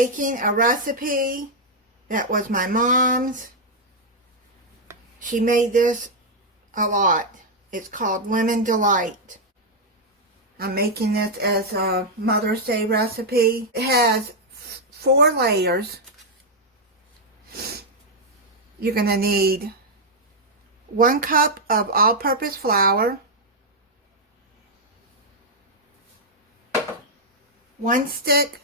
making a recipe that was my mom's. She made this a lot. It's called Lemon Delight. I'm making this as a Mother's Day recipe. It has 4 layers. You're going to need 1 cup of all-purpose flour, 1 stick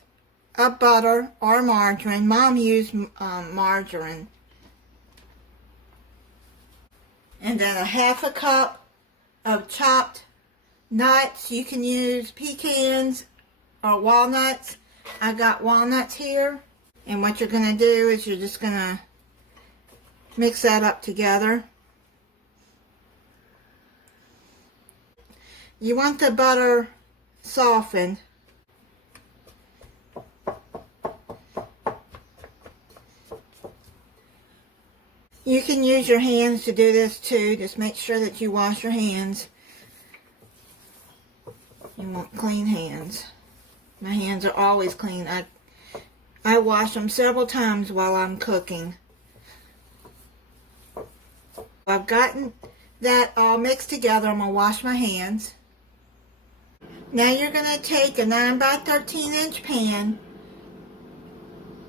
of butter or margarine. Mom used margarine. And then a 1/2 cup of chopped nuts. You can use pecans or walnuts. I got walnuts here. And what you're going to do is you're just going to mix that up together. You want the butter softened. You can use your hands to do this too. Just make sure that you wash your hands. You want clean hands. My hands are always clean. I wash them several times while I'm cooking. I've gotten that all mixed together. I'm going to wash my hands. Now you're going to take a 9 by 13 inch pan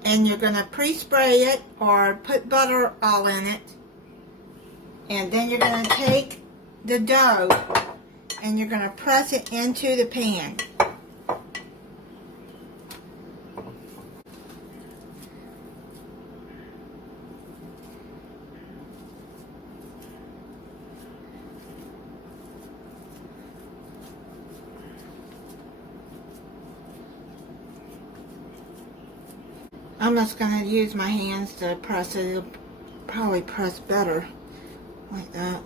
and you're going to pre-spray it or put butter all in it. And then you're going to take the dough and you're going to press it into the pan. I'm just going to use my hands to press it. It'll probably press better like that.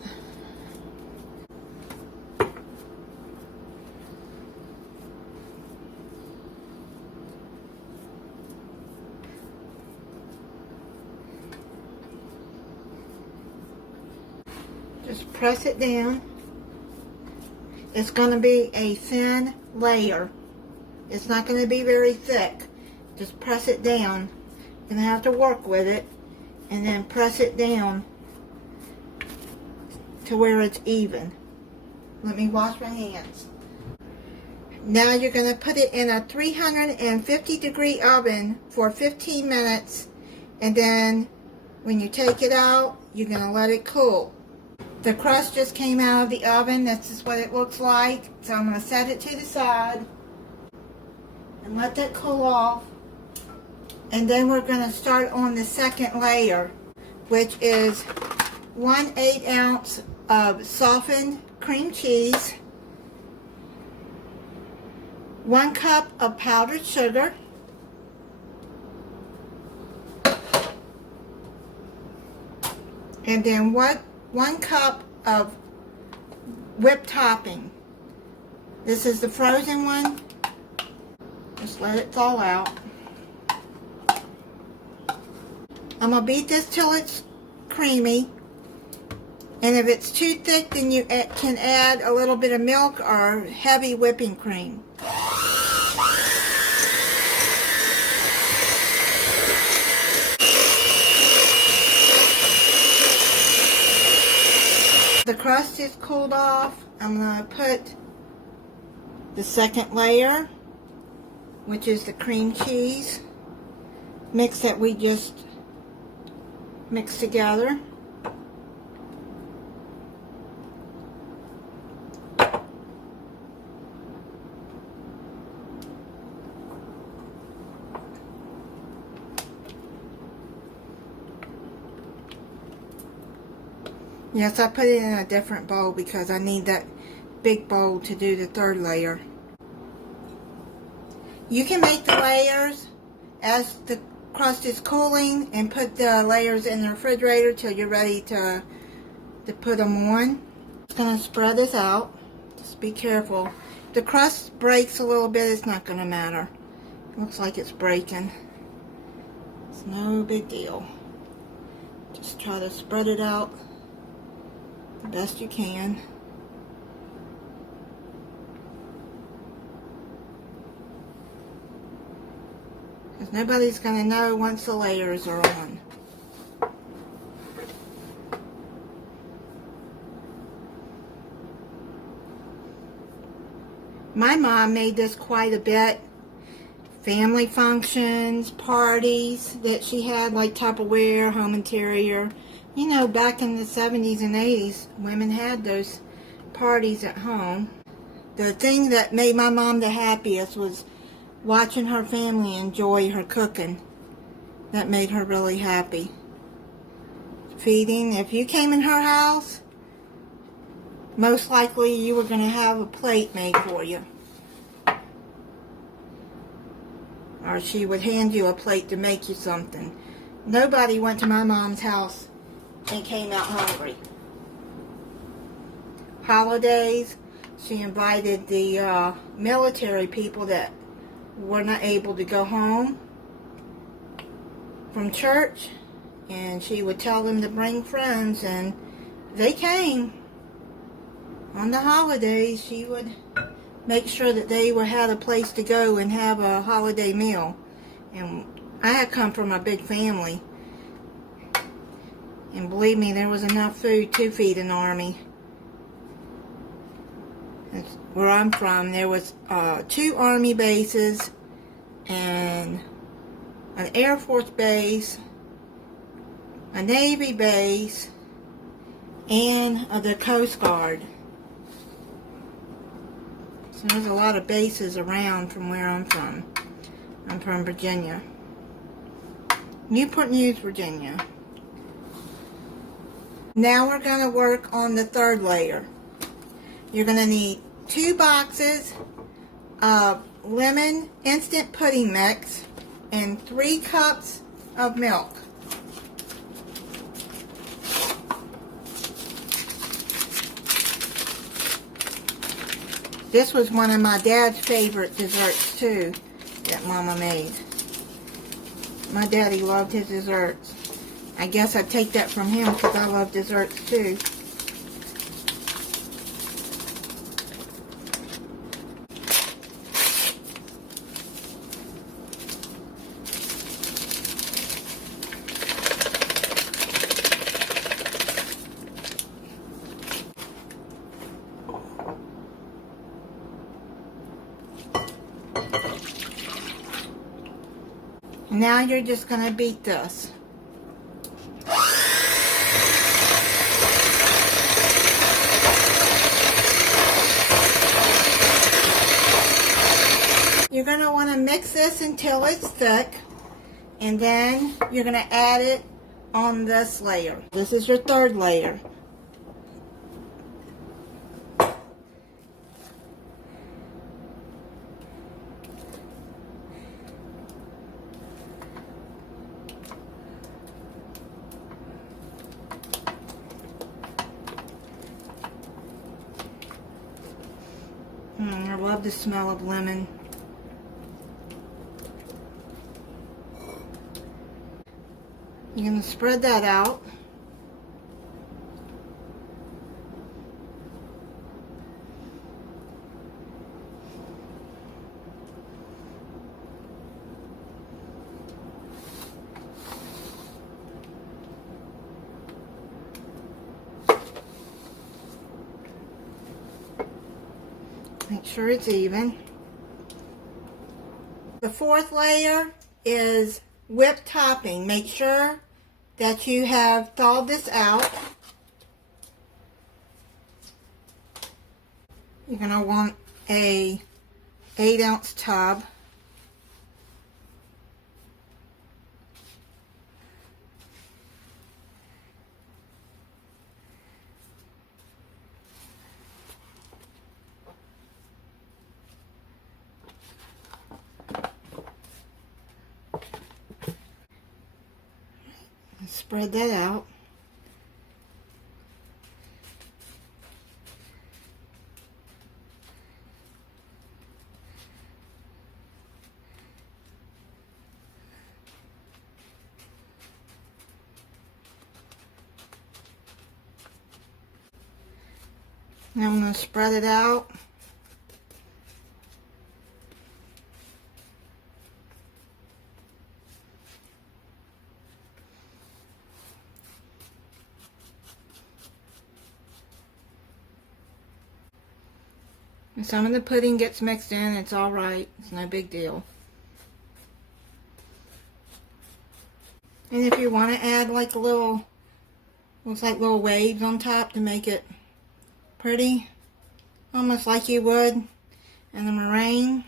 Just press it down. It's going to be a thin layer. It's not going to be very thick. Just press it down. You're going to have to work with it and then press it down to where it's even. Let me wash my hands. Now you're going to put it in a 350-degree oven for 15 minutes, and then when you take it out, you're going to let it cool. The crust just came out of the oven. This is what it looks like. So I'm going to set it to the side and let that cool off. And then we're going to start on the second layer, which is 1/8 ounce of softened cream cheese, 1 cup of powdered sugar, and then 1 cup of whipped topping. This is the frozen one. Just let it thaw out. I'm going to beat this till it's creamy. And if it's too thick, then you can add a little bit of milk or heavy whipping cream. The crust is cooled off. I'm going to put the second layer, which is the cream cheese mix that we just mixed together. Yes, I put it in a different bowl because I need that big bowl to do the third layer. You can make the layers as the crust is cooling and put the layers in the refrigerator till you're ready to put them on. Just going to spread this out. Just be careful. If the crust breaks a little bit, it's not going to matter. It looks like it's breaking. It's no big deal. Just try to spread it out the best you can. because nobody's going to know once the layers are on. My mom made this quite a bit. Family functions, parties that she had, like Tupperware, home interior. You know, back in the 70s and 80s, women had those parties at home. The thing that made my mom the happiest was watching her family enjoy her cooking. That made her really happy. Feeding, if you came in her house, most likely you were going to have a plate made for you. Or she would hand you a plate to make you something. Nobody went to my mom's house and came out hungry. Holidays, she invited the military people that were not able to go home from church, and she would tell them to bring friends, and they came. On the holidays, she would make sure that they had a place to go and have a holiday meal. And I had come from a big family, and believe me, there was enough food to feed an army. That's where I'm from. There was 2 army bases and an Air Force base, a Navy base, and the Coast Guard. So there's a lot of bases around from where I'm from. I'm from Virginia. Newport News, Virginia. Now we're going to work on the 3rd layer. You're going to need 2 boxes of lemon instant pudding mix and 3 cups of milk. This was one of my dad's favorite desserts too, that Mama made. My daddy loved his desserts. I guess I take that from him because I love desserts too. Now you're just going to beat this. You're going to want to mix this until it's thick, and then you're going to add it on this layer. This is your 3rd layer. I love the smell of lemon. You're going to spread that out. Make sure it's even. The 4th layer is whipped topping. Make sure that you have thawed this out. You're going to want a 8-ounce tub. Spread that out. Now I'm going to spread it out. And some of the pudding gets mixed in. It's alright. It's no big deal. And if you want to add like a little, looks like little waves on top to make it pretty, almost like you would in the meringue,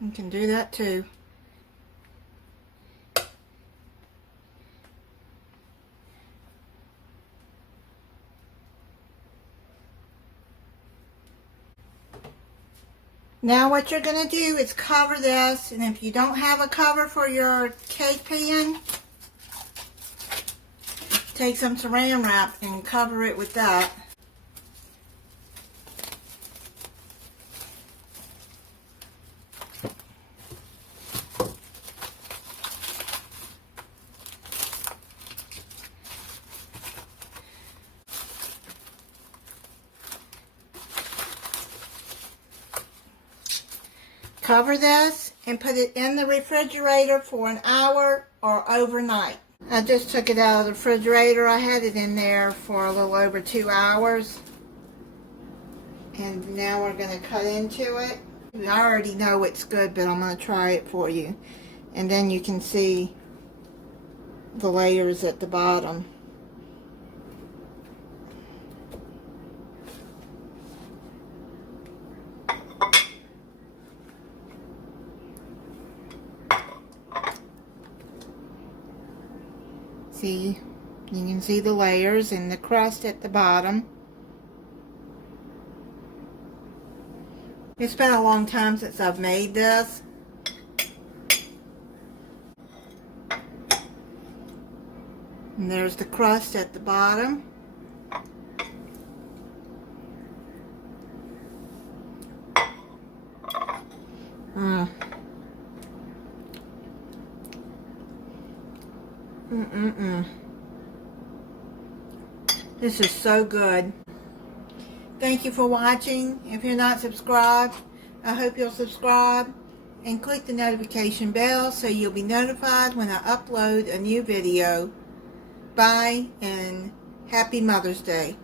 you can do that too. Now what you're going to do is cover this, and if you don't have a cover for your cake pan, take some saran wrap and cover it with that. Cover this and put it in the refrigerator for an hour or overnight. I just took it out of the refrigerator. I had it in there for a little over 2 hours. And now we're going to cut into it. I already know it's good, but I'm going to try it for you. And then you can see the layers at the bottom. See, you can see the layers and the crust at the bottom. It's been a long time since I've made this. And there's the crust at the bottom. This is so good. Thank you for watching. If you're not subscribed, I hope you'll subscribe and click the notification bell so you'll be notified when I upload a new video. Bye and happy Mother's Day.